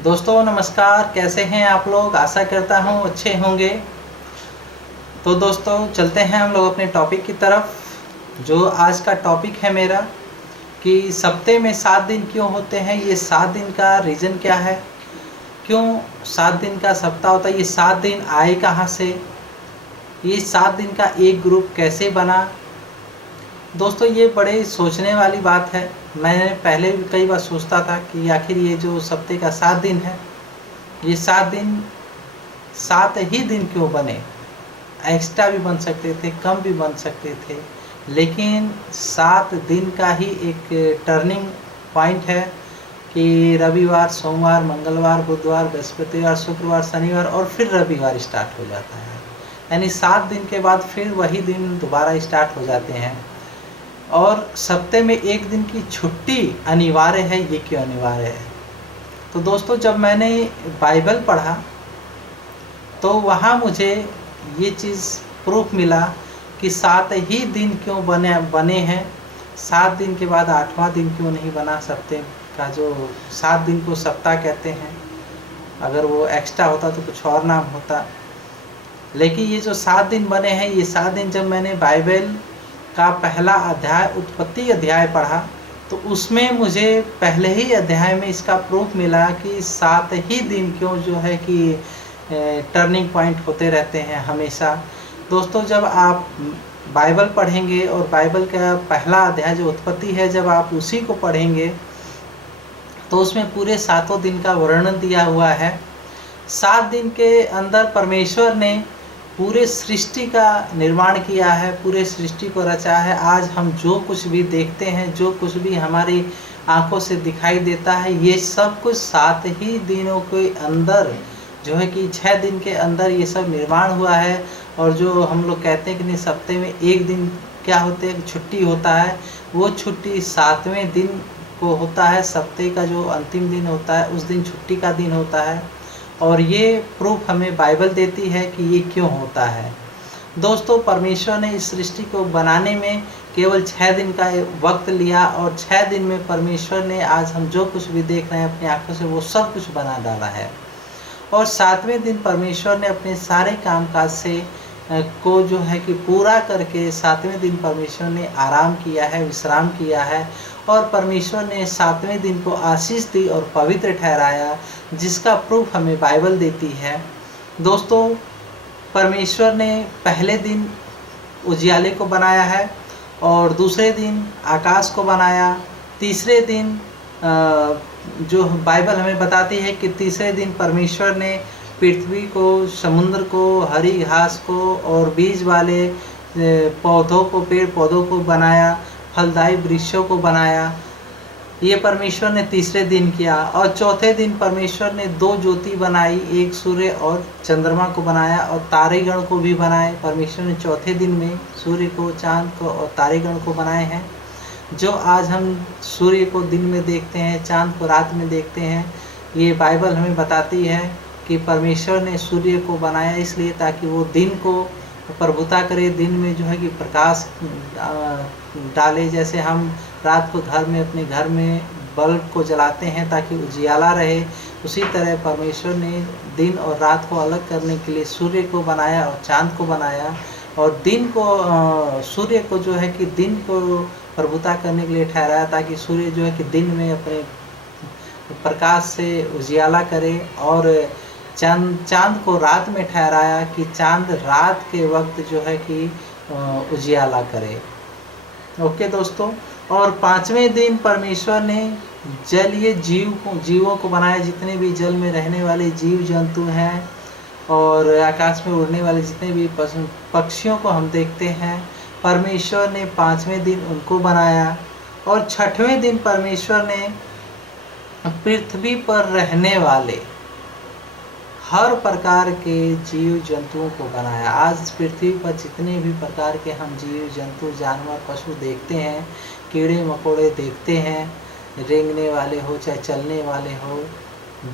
दोस्तों नमस्कार, कैसे हैं आप लोग। आशा करता हूँ अच्छे होंगे। तो दोस्तों चलते हैं हम लोग अपने टॉपिक की तरफ। जो आज का टॉपिक है मेरा कि सप्ते में 7 दिन क्यों होते हैं, ये 7 दिन का रीज़न क्या है, क्यों 7 दिन का सप्ताह होता है, ये 7 दिन आए कहाँ से, ये 7 दिन का एक ग्रुप कैसे बना। दोस्तों ये बड़े सोचने वाली बात है। मैं पहले भी कई बार सोचता था कि आखिर ये जो सप्ते का 7 दिन है, ये 7 दिन 7 ही दिन क्यों बने। एक्स्ट्रा भी बन सकते थे, कम भी बन सकते थे, लेकिन 7 दिन का ही एक टर्निंग पॉइंट है कि रविवार, सोमवार, मंगलवार, बुधवार, बृहस्पतिवार, शुक्रवार, शनिवार और फिर रविवार स्टार्ट हो जाता है। यानी 7 दिन के बाद फिर वही दिन दोबारा स्टार्ट हो जाते हैं। और सप्ते में एक दिन की छुट्टी अनिवार्य है। ये क्यों अनिवार्य है? तो दोस्तों जब मैंने बाइबल पढ़ा तो वहाँ मुझे ये चीज़ प्रूफ मिला कि 7 ही दिन क्यों बने हैं। 7 दिन के बाद 8वां दिन क्यों नहीं बना सप्ते का। जो 7 दिन को सप्ताह कहते हैं, अगर वो एक्स्ट्रा होता तो कुछ और नाम होता। लेकिन ये जो 7 दिन बने हैं, ये 7 दिन जब मैंने बाइबल का पहला अध्याय उत्पत्ति अध्याय पढ़ा तो उसमें मुझे पहले ही अध्याय में इसका प्रूफ मिला कि 7 ही दिन क्यों जो है कि टर्निंग पॉइंट होते रहते हैं हमेशा। दोस्तों जब आप बाइबल पढ़ेंगे और बाइबल का पहला अध्याय जो उत्पत्ति है, जब आप उसी को पढ़ेंगे तो उसमें पूरे 7 दिन का वर्णन दिया हुआ है। 7 दिन के अंदर परमेश्वर ने पूरे सृष्टि का निर्माण किया है, पूरे सृष्टि को रचा है। आज हम जो कुछ भी देखते हैं, जो कुछ भी हमारी आंखों से दिखाई देता है, ये सब कुछ 7 ही दिनों के अंदर जो है कि 6 दिन के अंदर ये सब निर्माण हुआ है। और जो हम लोग कहते हैं कि नहीं, सप्ते में एक दिन क्या होते हैं, छुट्टी होता है, वो छुट्टी 7वें दिन को होता है। सप्ते का जो अंतिम दिन होता है उस दिन छुट्टी का दिन होता है। और ये प्रूफ हमें बाइबल देती है कि ये क्यों होता है। दोस्तों परमेश्वर ने इस सृष्टि को बनाने में केवल 6 दिन का वक्त लिया और 6 दिन में परमेश्वर ने आज हम जो कुछ भी देख रहे हैं अपनी आंखों से, वो सब कुछ बना डाला है। और 7वें दिन परमेश्वर ने अपने सारे कामकाज से को जो है कि पूरा करके 7वें दिन परमेश्वर ने आराम किया है, विश्राम किया है। और परमेश्वर ने 7वें दिन को आशीष दी और पवित्र ठहराया, जिसका प्रूफ हमें बाइबल देती है। दोस्तों परमेश्वर ने पहले दिन उजियाले को बनाया है और दूसरे दिन आकाश को बनाया। तीसरे दिन जो बाइबल हमें बताती है कि तीसरे दिन परमेश्वर ने पृथ्वी को, समुद्र को, हरी घास को और बीज वाले पौधों को, पेड़ पौधों को बनाया, फलदायी वृक्षों को बनाया। ये परमेश्वर ने तीसरे दिन किया। और चौथे दिन परमेश्वर ने 2 ज्योति बनाई, एक सूर्य और चंद्रमा को बनाया और तारेगण को भी बनाए। परमेश्वर ने चौथे दिन में सूर्य को, चांद को और तारेगण को बनाए हैं। जो आज हम सूर्य को दिन में देखते हैं, चांद को रात में देखते हैं, ये बाइबल हमें बताती है कि परमेश्वर ने सूर्य को बनाया इसलिए ताकि वो दिन को प्रभुता करे, दिन में जो है कि प्रकाश डाले। जैसे हम रात को घर में, अपने घर में बल्ब को जलाते हैं ताकि उजियाला रहे, उसी तरह परमेश्वर ने दिन और रात को अलग करने के लिए सूर्य को बनाया और चांद को बनाया। और दिन को, सूर्य को जो है कि दिन को प्रभुता करने के लिए ठहराया ताकि सूर्य जो है कि दिन में अपने प्रकाश से उजियाला करे। और चांद को रात में ठहराया कि चांद रात के वक्त जो है कि उजियाला करे। ओके दोस्तों। और 5वें दिन परमेश्वर ने जलीय जीवों को बनाया, जितने भी जल में रहने वाले जीव जंतु हैं और आकाश में उड़ने वाले जितने भी पक्षियों को हम देखते हैं, परमेश्वर ने 5वें दिन उनको बनाया। और 6वें दिन परमेश्वर ने पृथ्वी पर रहने वाले हर प्रकार के जीव जंतुओं को बनाया। आज पृथ्वी पर जितने भी प्रकार के हम जीव जंतु, जानवर, पशु देखते हैं, कीड़े मकोड़े देखते हैं, रेंगने वाले हो चाहे चलने वाले हो,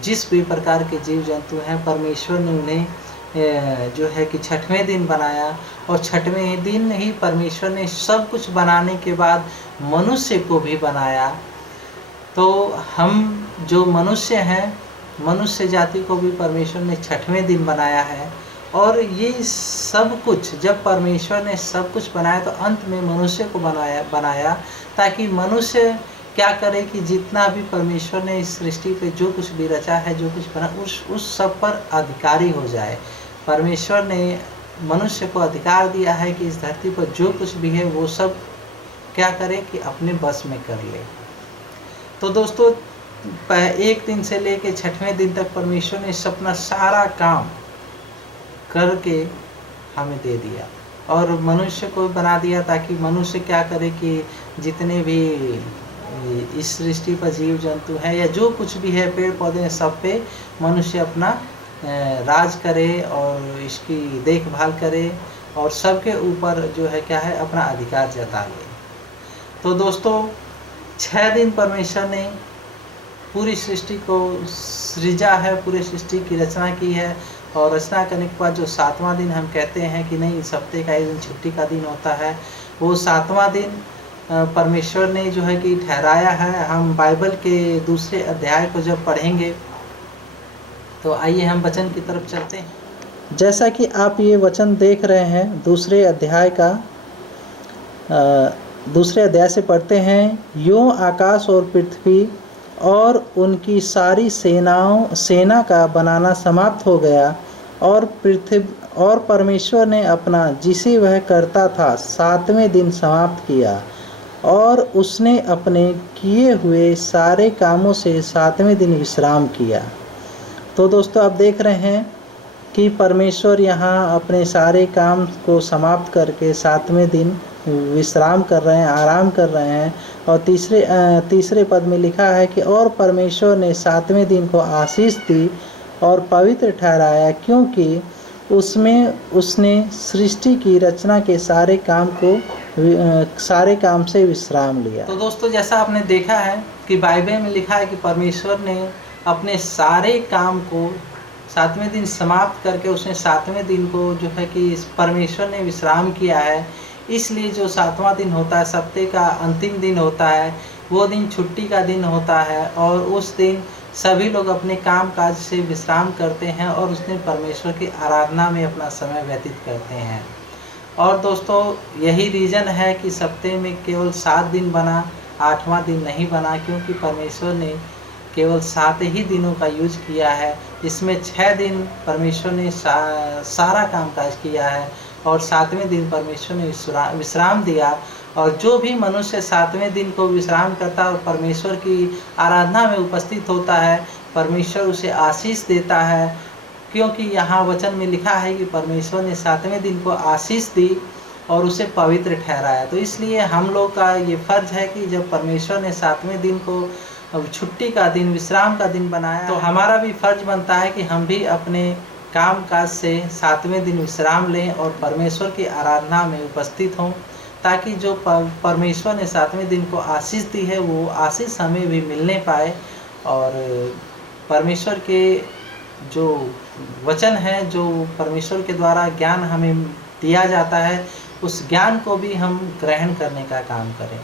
जिस भी प्रकार के जीव जंतु हैं, परमेश्वर ने उन्हें जो है कि 6वें दिन बनाया। और 6वें दिन ही परमेश्वर ने सब कुछ बनाने के बाद मनुष्य को भी बनाया। तो हम जो मनुष्य हैं मनुष्य जाति को भी परमेश्वर ने छठवें दिन बनाया है। और ये सब कुछ जब परमेश्वर ने सब कुछ बनाया तो अंत में मनुष्य को बनाया ताकि मनुष्य क्या करे कि जितना भी परमेश्वर ने इस सृष्टि पे जो कुछ भी रचा है, जो कुछ बना, उस सब पर अधिकारी हो जाए। परमेश्वर ने मनुष्य को अधिकार दिया है कि इस धरती पर जो कुछ भी है वो सब क्या करे कि अपने बस में कर ले। तो दोस्तों, एक दिन से लेके छठवें दिन तक परमेश्वर ने अपना सारा काम करके हमें दे दिया और मनुष्य को बना दिया ताकि मनुष्य क्या करे कि जितने भी इस सृष्टि पर जीव जंतु हैं या जो कुछ भी है, पेड़ पौधे, सब पे मनुष्य अपना राज करे और इसकी देखभाल करे और सबके ऊपर जो है क्या है अपना अधिकार जता ले। तो दोस्तों, 6 दिन परमेश्वर ने पूरी सृष्टि को सृजा है, पूरी सृष्टि की रचना की है। और रचना करने के बाद जो 7वां दिन हम कहते हैं कि नहीं, इस हफ्ते का एक दिन छुट्टी का दिन होता है, वो 7वां दिन परमेश्वर ने जो है कि ठहराया है। हम बाइबल के दूसरे अध्याय को जब पढ़ेंगे तो आइए हम वचन की तरफ चलते हैं। जैसा कि आप ये वचन देख रहे हैं, दूसरे अध्याय से पढ़ते हैं। यूं आकाश और पृथ्वी और उनकी सारी सेना का बनाना समाप्त हो गया और परमेश्वर ने अपना जिसे वह करता था 7वें दिन समाप्त किया और उसने अपने किए हुए सारे कामों से 7वें दिन विश्राम किया। तो दोस्तों, आप देख रहे हैं कि परमेश्वर यहाँ अपने सारे काम को समाप्त करके 7वें दिन विश्राम कर रहे हैं, आराम कर रहे हैं। और तीसरे पद में लिखा है कि और परमेश्वर ने 7वें दिन को आशीष दी और पवित्र ठहराया, क्योंकि उसमें उसने सृष्टि की रचना के सारे काम से विश्राम लिया। तो दोस्तों, जैसा आपने देखा है कि बाइबल में लिखा है कि परमेश्वर ने अपने सारे काम को 7वें दिन समाप्त करके उसने 7वें दिन को जो है कि परमेश्वर ने विश्राम किया है। इसलिए जो 7वां दिन होता है, सप्ताह का अंतिम दिन होता है, वो दिन छुट्टी का दिन होता है और उस दिन सभी लोग अपने काम काज से विश्राम करते हैं और उस दिन परमेश्वर की आराधना में अपना समय व्यतीत करते हैं। और दोस्तों, यही रीज़न है कि सप्ताह में केवल 7 दिन बना, 8वां दिन नहीं बना, क्योंकि परमेश्वर ने केवल 7 ही दिनों का यूज किया है। इसमें 6 दिन परमेश्वर ने सारा काम काज किया है और 7वें दिन परमेश्वर ने विश्राम दिया। और जो भी मनुष्य 7वें दिन को विश्राम करता है और परमेश्वर की आराधना में उपस्थित होता है, परमेश्वर उसे आशीष देता है, क्योंकि यहाँ वचन में लिखा है कि परमेश्वर ने 7वें दिन को आशीष दी और उसे पवित्र ठहराया। तो इसलिए हम लोग का ये फर्ज है कि जब परमेश्वर ने 7वें दिन को छुट्टी का दिन, विश्राम का दिन बनाया, तो हमारा भी फर्ज बनता है कि हम भी अपने काम काज से 7वें दिन विश्राम लें और परमेश्वर की आराधना में उपस्थित हों, ताकि जो परमेश्वर ने 7वें दिन को आशीष दी है वो आशीष हमें भी मिलने पाए। और परमेश्वर के जो वचन है, जो परमेश्वर के द्वारा ज्ञान हमें दिया जाता है, उस ज्ञान को भी हम ग्रहण करने का काम करें।